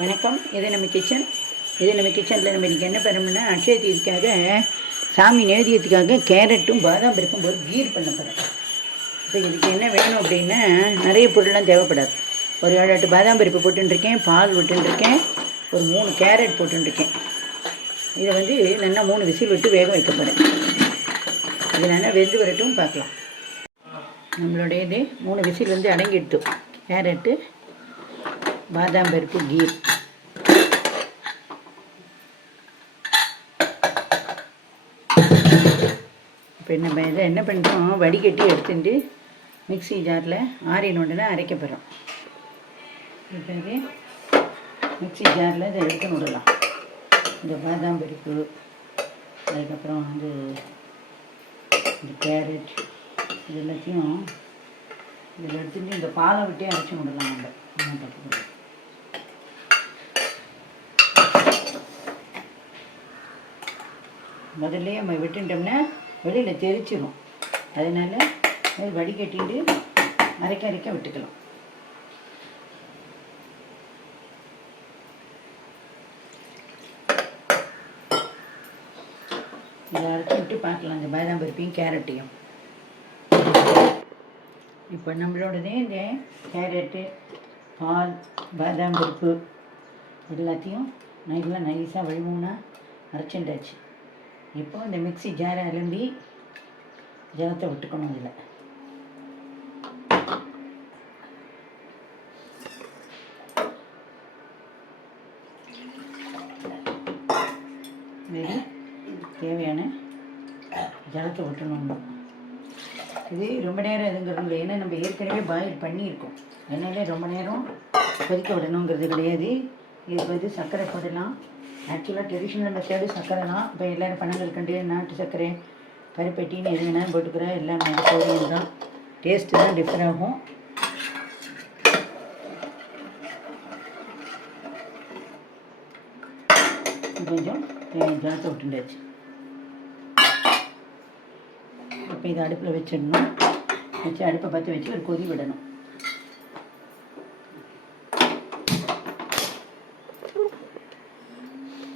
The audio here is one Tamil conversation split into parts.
வணக்கம். இது நம்ம கிச்சன். நம்ம கிச்சனில் நம்ம இன்றைக்கி என்ன பண்ணோம்னா, அக்ஷய தீதிக்காக சாமி நேதியத்துக்காக கேரட்டும் பாதாம் பருப்பும் போது கீர் பண்ண போகிறேன். இப்போ இதுக்கு என்ன வேணும் அப்படின்னா, நிறைய பொருள்லாம் தேவைப்படாது. ஒரு 7-8 பாதாம் பருப்பு போட்டுருக்கேன், பால் விட்டுருக்கேன், ஒரு 3 கேரட் போட்டுருக்கேன். இதை வந்து நல்லா 3 விசில் விட்டு வேக வைக்க போகிறேன். இது நல்லா வெந்து வரட்டும் பார்க்கலாம். நம்மளுடைய இது 3 விசில் வந்து அடங்கிடுத்து. கேரட்டு, பாதாம் பருப்பு, கீர். இப்போ நம்ம இதை என்ன பண்ணுறோம், வடிகட்டி எடுத்துட்டு மிக்ஸி ஜாரில் ஆறினோடனே அரைக்க போகிறோம். இப்போ இது மிக்ஸி ஜாரில் இதை எடுத்து விடலாம். இந்த பாதாம் பருப்பு, அதுக்கப்புறம் வந்து இந்த கேரட், இது எல்லாத்தையும் இதில் எடுத்துட்டு இந்த பாலை விட்டே அரைச்சி விடலாம். நம்ம பார்த்துக்கலாம். முதல்ல நம்ம விட்டுட்டோம்னா வெளியில் தெரிச்சிடும். அதனால் அது வடிகட்டிட்டு அரைக்க விட்டுக்கலாம். இதை அரைச்சி விட்டு பார்க்கலாம் இந்த பாதாம் பருப்பையும் கேரட்டையும். இப்போ நம்மளோடதே இந்த கேரட்டு, பால், பாதாம் பருப்பு எல்லாத்தையும் நல்லா நைஸாக வழுவுனா அரைச்சுண்டாச்சு. இப்போ இந்த மிக்ஸி ஜாரை அலம்பி ஜலத்தை விட்டுக்கணும். இதில் தேவையான ஜலத்தை விட்டணும். இது ரொம்ப நேரம் எதுங்கிறது, ஏன்னா நம்ம ஏற்கனவே பாயில் பண்ணியிருக்கோம். அதனால ரொம்ப நேரம் கொதிக்க விடணுங்கிறது கிடையாது. இதுக்கு வந்து சர்க்கரை போடலாம். ஆக்சுவலாக ட்ரெடிஷ்னல் மெத்தேடு சர்க்கரை தான். இப்போ எல்லோரும் பனங்கல்கண்டு, நாட்டு சர்க்கரை, கருப்பெட்டின்னு எது வேணாலும் போட்டுக்கிறேன். எல்லாம் நல்ல சௌரியம் தான். டேஸ்ட்டு தான் டிஃபர் ஆகும். கொஞ்சம் ஜலத்தை விட்டுண்டாச்சு. இப்போ இதை அடுப்பில் வச்சிடணும். வச்சு அடுப்பை பற்ற வச்சு ஒரு கொதி விடணும்.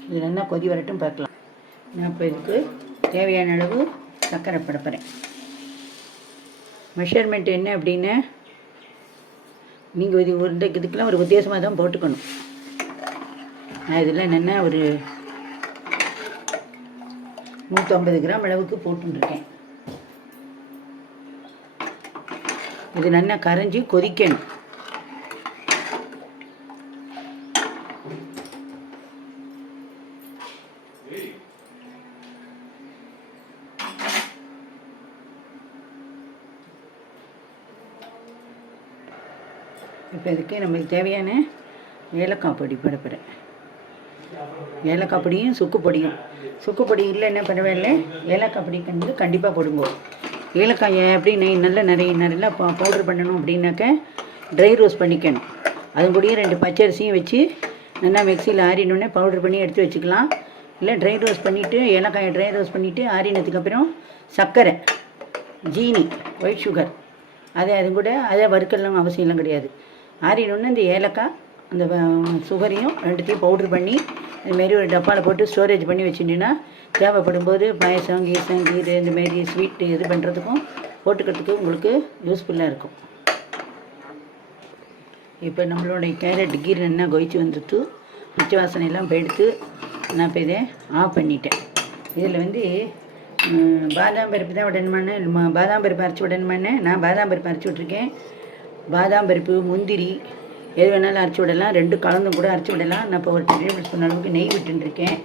இது நல்லா கொதி வரட்டும் பார்க்கலாம். நான் இப்போ இதுக்கு தேவையான அளவு சர்க்கரை போடப்போகிறேன். மெஷர்மெண்ட் என்ன அப்படின்னா, நீங்கள் இதுக்கெல்லாம் ஒரு வித்தியாசமாக தான் போட்டுக்கணும். நான் இதில் என்னென்னா ஒரு 150 கிராம் அளவுக்கு போட்டுருக்கேன். இது நல்லா கரைஞ்சி கொதிக்கணும். இப்போ இதுக்கு நமக்கு தேவையான ஏலக்காய் பொடி போடப்போகிறேன். ஏலக்காய் பொடியும் சுக்கு பொடி இல்லைன்னா பரவாயில்ல, ஏலக்காய் பொடி கண்டிப்பாக போடுங்க. ஏலக்காயை எப்படி நல்லா பவுடர் பண்ணணும் அப்படின்னாக்க ட்ரை ரோஸ்ட் பண்ணிக்கணும். அது கூடயே 2 பச்சரிசியும் வச்சு நல்லா மிக்சியில் ஆறினோடனே பவுடர் பண்ணி எடுத்து வச்சுக்கலாம். இல்லை ட்ரை ரோஸ்ட் பண்ணிவிட்டு, ஏலக்காயை ட்ரை ரோஸ்ட் பண்ணிவிட்டு ஆறினதுக்கப்புறம் சர்க்கரை, ஜீனி, ஒயிட் சுகர் அது கூட அதை வறுக்கலாம் அவசியம்லாம் கிடையாது. ஆறினோடனே இந்த ஏலக்காய் அந்த சுகரையும் 2த்தையும் பவுட்ரு பண்ணி இதுமாரி ஒரு டப்பாவில் போட்டு ஸ்டோரேஜ் பண்ணி வச்சுட்டீங்கன்னா தேவைப்படும் போது பாயசம், கீர் இந்தமாரி ஸ்வீட்டு இது பண்ணுறதுக்கும் போட்டுக்கிறதுக்கும் உங்களுக்கு யூஸ்ஃபுல்லாக இருக்கும். இப்போ நம்மளுடைய கேரட் கீர் என்ன கொதிச்சு வந்துட்டு பச்சை வாசனையெல்லாம் போயிடுத்து. நான் இப்போ இதை ஆஃப் பண்ணிட்டேன். இதில் வந்து பாதாம் பருப்பு தான் விடணுமானே, பாதாம் பருப்பு அரைச்சி விடணுமானே, நான் பாதாம் பருப்பு அரைச்சி விட்ருக்கேன். பாதாம் பருப்பு, முந்திரி எது வேணாலும் அரைச்சி விடலாம். 2 கலந்தும் கூட அரைச்சி விடலாம். நான் இப்போ ஒரு டேபிள் ஸ்பூன் அளவுக்கு நெய் விட்டுருக்கேன்.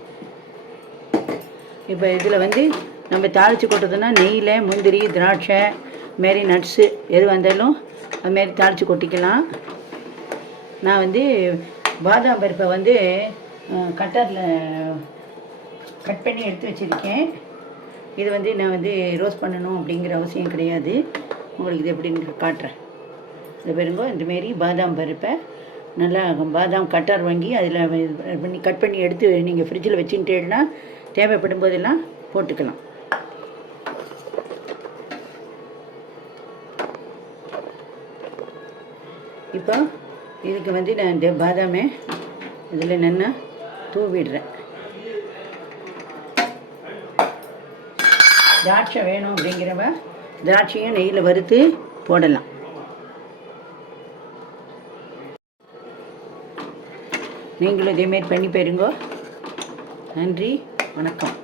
இப்போ இதில் வந்து நம்ம தாளித்து கொட்டுறதுன்னா நெய்யில் முந்திரி, திராட்சை, மாரி நட்ஸு எது வந்தாலும் அதுமாரி தாளித்து கொட்டிக்கலாம். நான் வந்து பாதாம் பருப்பை வந்து கட்டரில் கட் பண்ணி எடுத்து வச்சுருக்கேன். இது வந்து நான் வந்து ரோஸ்ட் பண்ணணும் அப்படிங்கிற அவசியம் கிடையாது. உங்களுக்கு இது எப்படின்னு காட்டுறேன். இது பாருங்க, இந்தமாரி பாதாம் பருப்பை நல்லா பாதாம் கட்டர் வாங்கி அதில் கட் பண்ணி எடுத்து நீங்கள் ஃப்ரிட்ஜில் வச்சுட்டேன்னா தேவைப்படும் போதெல்லாம் போட்டுக்கலாம். இப்போ இதுக்கு வந்து நான் இந்த பாதாமை இதில் நின்று தூவிடுறேன். திராட்சை வேணும் அப்படிங்கிறவ திராட்சையும் நெய்யில் வறுத்து போடலாம். நீங்களும் இதேமாரி பண்ணி பாருங்க. நன்றி, வணக்கம்.